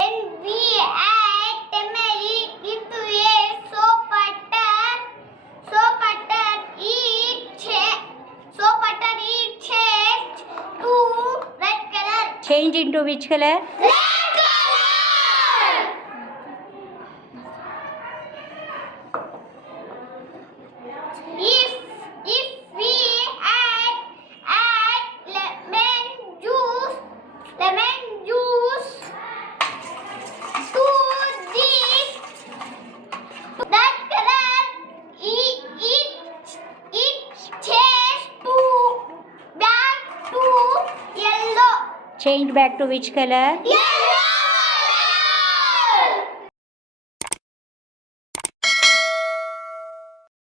When we add turmeric into a soap butter it change to red color. Change into which color? Red color. If we add lemon juice to this, that color it change to back to yellow. Change back to which color? Yellow.